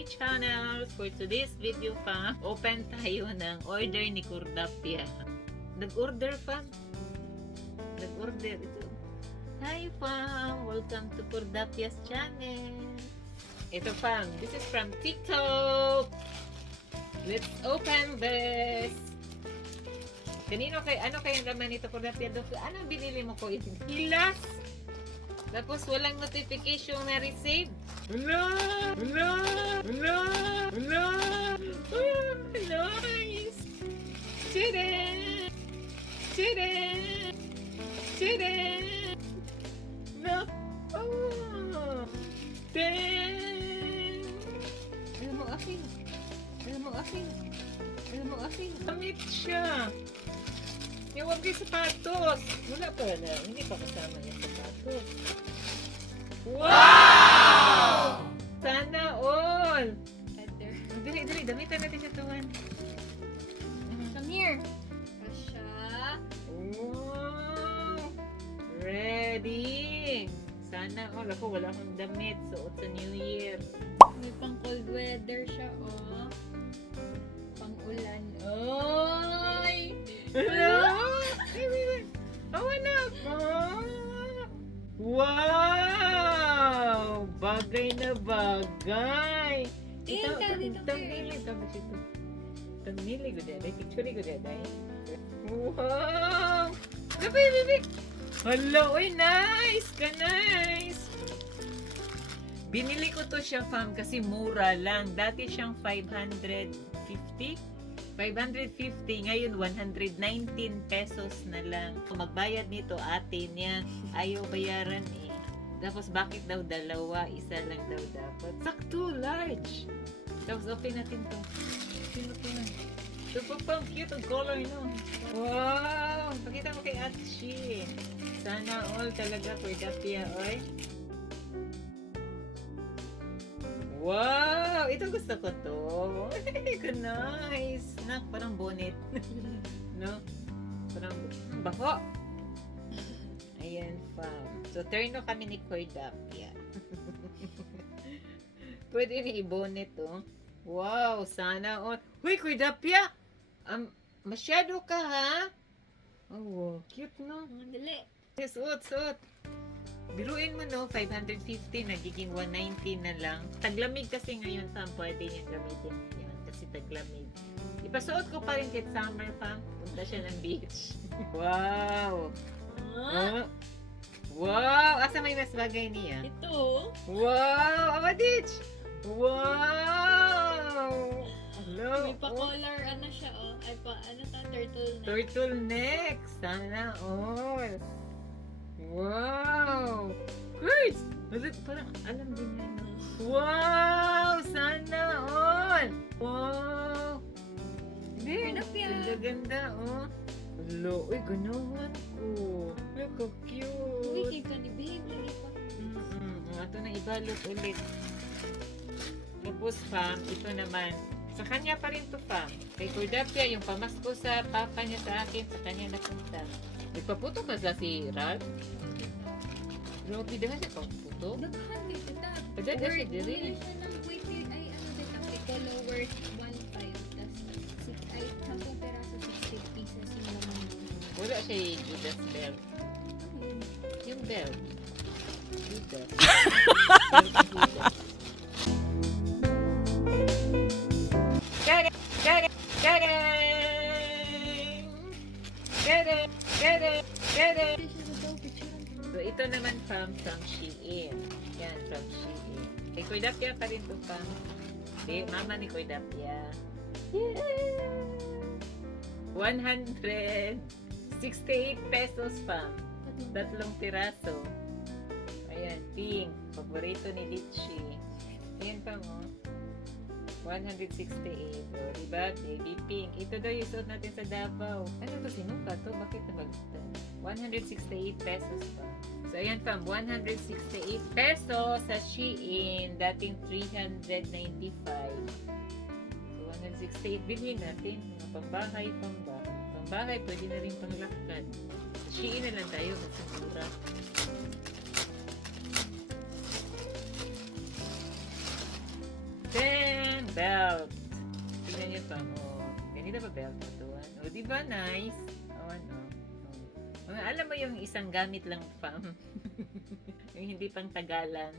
my channel. For today's video fam, open tayo ng order ni Cordapia. Nag-order fam. Nag-order ito. Hi fam, welcome to Cordapia's channel. Ito fam, this is from TikTok. Let's open this. Ano kayang laman nito Cordapia? Ano binili mo ko? Hilas. Tapos walang notification na receive. Wala! Oh, nice! Chidin! No! Oh! Ten! Alam mo aking. Damit siya. Yung wag yung sapatos. Wala pa na. Hindi pa kasama yung sapatos. Wow! Sana all! Dali. Damitan natin siya tuwan. Come here. Asya. Wow! Ready! Sana all. Ako wala akong damit. Suot sa New Year. May pang cold weather siya, oh. Pang ulan. Oy! Hello? Awa na ako! Wow! Bagay na bagay! Tingin ka dito, Tamili ko dyan. Picture ko dyan. Wow! Bibig! Hello! Uy, nice! Nice! Binili ko to siya, fam, kasi mura lang. Dati siyang 550, ngayon 119 pesos na lang. Kung magbayad nito, ate niya, ayaw bayaran eh. Tapos bakit daw dalawa, isa lang daw dapat. Sakto, large. Tapos open natin to. Sino to na? Super pang cute ang color no. Wow! Pakita mo kay Atchi. Sana all talaga for Dapia, oy. Wow! Ito gusto ko to. Nice! Parang bonnet. No? Parang bako. Ayan, fam. So, turno kami ni Cordapia. Pwede ni i-bonnet to. Wow! Sana all. Huy, Cordapia! Masyado ka, ha? Oh, cute, no? Dali. Suot. Biruin mo no, 550 nagiging 190 na lang. Taglamig kasi ngayon fam, pwede niya gamitin yan kasi taglamig. Ipasuot ko pa rin kahit summer fam. Punta siya ng beach. Wow! Wow! Asa may mas bagay niya? Ito. Wow! Awadich! Wow! Hello! May pa-collar, ano siya, oh. Ay, turtleneck. Turtleneck! Sana all! Wow! Great! Parang alam din niya, no? Wow! Sana all! Wow! Cordapia. Ganda, oh. Hello. Uy, ganawan ko. Look how cute. Uy, ka ni babe. Lagi pa. Ito na ibalot ulit. Tapos, fam, ito naman. Sa kanya pa rin to, fam. Kay Cordapia, yung pamasko sa papa niya sa akin, sa kanya napunta. Nagpaputo ka sa si Ralph? Grabe, dahil siya pagputo? Naghan din kita. Pwede siya diri. Siya ng weight, ay, ano din, ang color worth 1.5. Tas, ay, 10 peraso, 60 pieces yung naman. Wala siya yung Judas belt. Yung belt. Judas. Get it! So, ito naman from Shein. Yan, from Shein. Kay Cordapia pa rin ito, fam. Di, mama ni Cordapia. Yeah! 168 pesos, fam. Tatlong piraso. Ayan, pink. Paborito ni Litchi. Ayan, fam, oh. 168. O, diba? Baby pink. Ito daw yung suot natin sa Davao. Ano to? Sinuka to? Bakit na 168 pesos pa. So, ayan fam. 168 pesos sa Shein. Dating 395. So, 168. Bilhin natin. Mga pambahay, pambahay. Pwede na rin panglakad. Sa Shein na lang tayo. Kasi mura. Then, belt. Tingnan niyo pa. Oh, ganito ba belt mo to? Oh, di ba nice? Oh, ano? Oh. Alam mo yung isang gamit lang, fam. Yung hindi pang tagalan.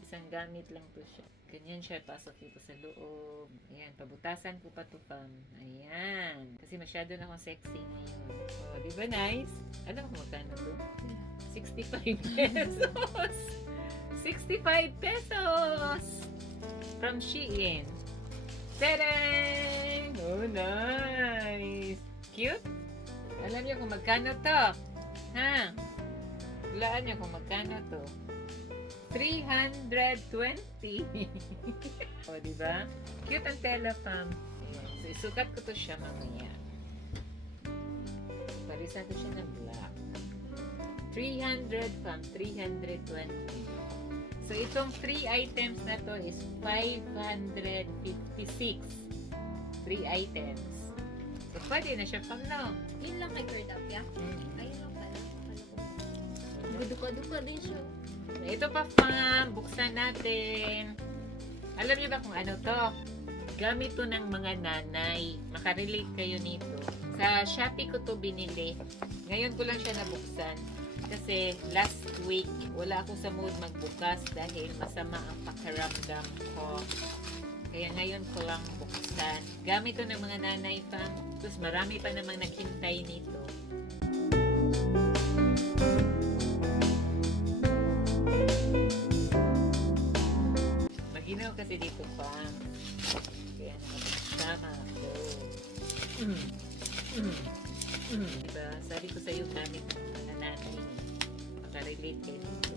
Isang gamit lang to siya. Ganyan siya, pasok dito sa loob. Ayan, pabutasan ko pa to, fam. Ayan. Kasi masyado na akong sexy ngayon. Oh, di ba nice? Alam mo magkano to? 65 pesos! 65 pesos! From Shein. Tadang! Oh, nice! Cute? Alam niyo kung magkano to? Ha? Hulaan niyo kung magkano to? 320. O, diba? Cute ang tela, fam. Ayan. So, isukat ko to siya mamaya. Parisan ko siya ng black. 300, fam. 320. So, itong 3 items na to is 556. 3 items. So, pwede na siya, fam, no? Yun lang kay Cordapia. Ayun lang pala. Akala ko. Duka-duka din siya. Ito pa, fam. Buksan natin. Alam niyo ba kung ano to? Gamit to ng mga nanay. Makarelate kayo nito. Sa Shopee ko to binili. Ngayon ko lang siya nabuksan. Kasi last week, wala ako sa mood magbukas dahil masama ang pakiramdam ko. Kaya ngayon ko lang buksan. Gamit to ng mga nanay, fam. Tapos marami pa namang naghintay nito. Maginaw kasi dito, fam. Kaya naman sama ako. Diba? Sabi ko sa'yo, gamit ng mga nanay. Makarelate kayo dito.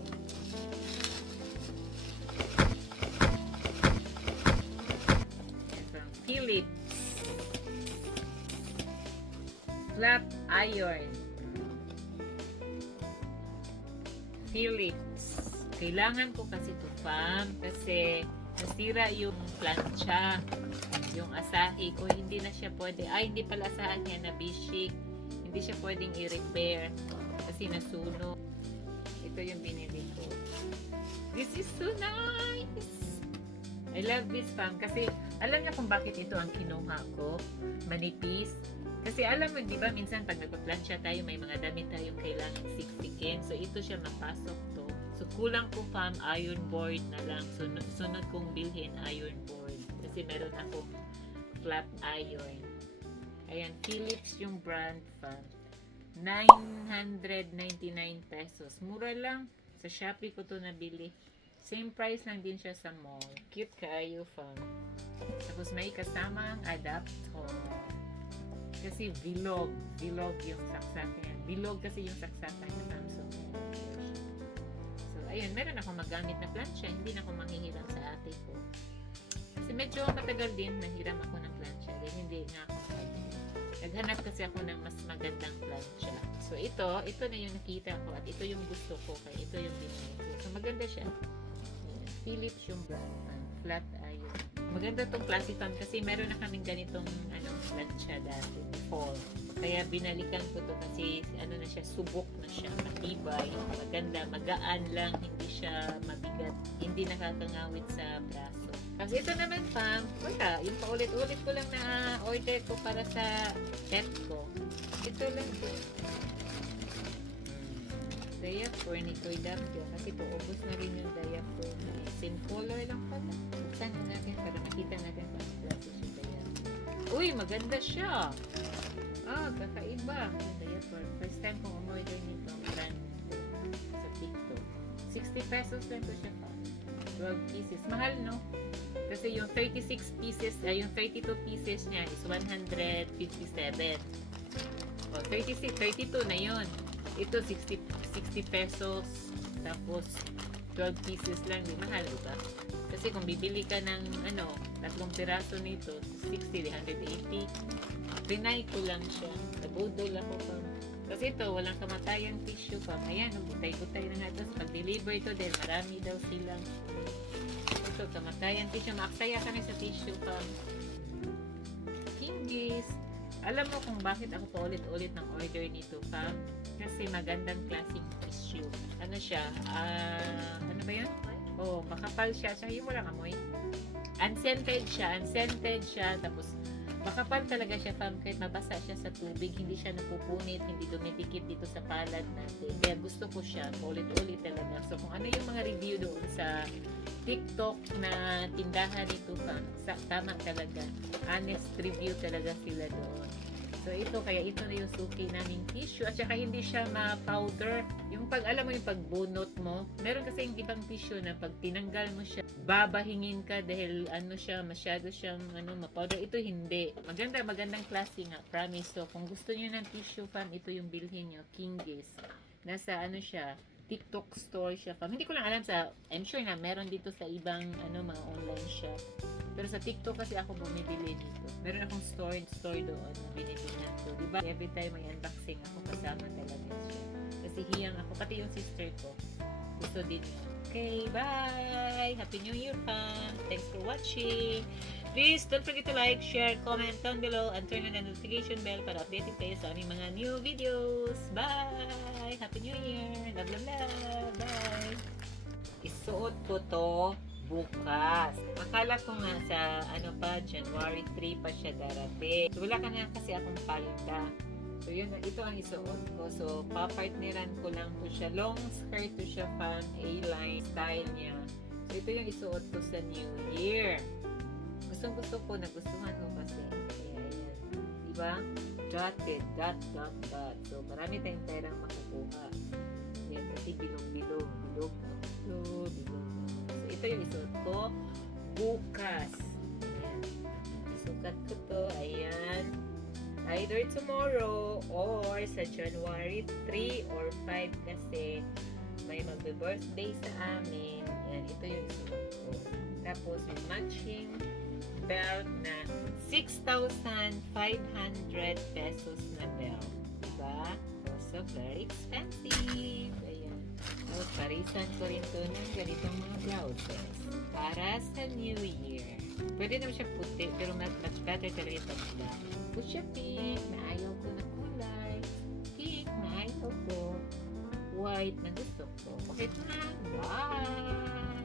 From Philips. Flat iron. Philips. Kailangan ko kasi ito, fam, kasi nasira yung plancha. Yung asahi ko, hindi na siya pwede. Ay, hindi pala asahan niya na bishik. Hindi siya pwedeng i-repair kasi nasunog. Ito yung binili ko. This is so nice! I love this, fam, kasi alam niya kung bakit ito ang kinuha ko. Manipis. Kasi alam mo, di ba, minsan pag nagpa-plancha tayo, may mga damit tayong kailangan siksikin. So, ito siya mapasok to. So, kulang ko, fam, iron board na lang. Sunod kong bilhin iron board. Kasi meron ako flat iron. Ayan, Philips yung brand, fam. 999 pesos. Mura lang. Sa Shopee ko to nabili. Same price lang din siya sa mall. Cute kayo, fam. Tapos may kasamang adapter. Kasi bilog yung saksakan. Bilog kasi yung saksakan ng Samsung. So, ayun, meron akong magamit na plancha. Hindi na ako manghihiram sa ate ko. Kasi medyo matagal din, nahiram ako ng plancha. Dahil hindi nga ako naghanap kasi ako ng mas magandang plancha. So, ito na yung nakita ko at ito yung gusto ko. Kaya ito yung binili ko. So, maganda siya. Ayan, Philips yung brand. Flat iron. Maganda tong klase, fam, kasi meron na kaming ganitong plancha dati before. Kaya binalikan ko to kasi na siya, subok na siya, matibay, maganda, magaan lang, hindi siya mabigat, hindi nakakangawit sa braso. Kasi ito naman, fam, wala, yung paulit-ulit ko lang na order ko para sa pet ko. Ito lang po. Diaper ni Toy Dapio kasi paubos na rin yung diaper na same color lang pala. Buksan na natin para makita natin kung klase siya diaper. Uy, maganda siya! Ah, kakaiba. Yung diaper. First time kong umorder nito ang brand ko sa TikTok. 60 pesos lang to siya pa. 12 pieces. Mahal, no? Kasi yung 36 pieces, yung 32 pieces niya is 157. O, 36, 32 na yun. Ito, 60 pesos. Tapos, 12 pieces lang. Di mahal, diba? Kasi kung bibili ka ng, 3 piraso nito, 60, 180. Trinay ko lang siya. Nabudol ako pa. Kasi ito, walang kamatayang tissue pa. Ayan, butay-butay na nga. Tapos, pag-deliver ito, dahil marami daw silang ito, kamatayang tissue. Maaksaya ka na sa tissue pa. Kinggis. Alam mo kung bakit ako pa ulit-ulit ng order nito, fam? Kasi magandang klaseng tissue. Ano siya? Ano ba yan? Oh, makapal siya. Tsaka yung walang amoy. Unscented siya. Tapos, makapal talaga siya, fam. Kahit mabasa siya sa tubig, hindi siya napupunit, hindi dumidikit dito sa palad natin. Kaya gusto ko siya. Ulit-ulit talaga. So, kung ano yung mga review doon sa TikTok na tindahan nito, fam, tama talaga. Honest review talaga sila doon. So, kaya ito na yung suki naming tissue. At saka hindi siya ma-powder. Yung alam mo yung pagbunot mo, meron kasi yung ibang tissue na pag tinanggal mo siya, babahingin ka dahil masyado siyang ma-powder. Ito hindi. Magandang klase nga, promise. So, kung gusto niyo ng tissue, fam, ito yung bilhin niyo, Kinggis. Nasa siya, TikTok store siya, fam. Hindi ko lang alam I'm sure na meron dito sa ibang mga online shop. Pero sa TikTok kasi ako bumibili dito. Meron akong store doon na binibilan ko. Diba? Every time may unboxing ako, kasama talaga siya. Kasi hiyang ako, pati yung sister ko. Gusto din niya. Okay, bye! Happy New Year, fam! Thanks for watching! Please don't forget to like, share, comment down below, and turn on the notification bell para updated kayo sa aming mga new videos. Bye! Happy New Year! Love, love, love! Bye! Isuot ko to bukas. Akala ko nga sa January 3 pa siya darating. So, wala ka na kasi akong palda. So yun, ito ang isuot ko. So papartneran ko lang po siya. Long skirt to siya, fan A-line style niya. So ito yung isuot ko sa New Year. Gusto ko, nagustuhan ko kasi. Ayan. Diba? Dotted, dot. So marami tayong perang makukuha. Yan, kasi bilog. So ito yung isuot ko bukas. Ayan. Isukat ko to. Ayan. Either tomorrow or sa January 3 or 5 kasi may magbe-birthday sa amin. Yan, ito yung isuot ko. Tapos yung matching belt na 6,500 pesos na belt. Diba? Also very expensive. Ayan. Tapos parisan ko rin to ng ganitong mga blouses para sa New Year. Pwede naman siya puti, pero much better talaga ito black. Put siya pink, na ayaw ko na kulay. Pink, na ayaw ko. White, na gusto ko. Okay na. Bye!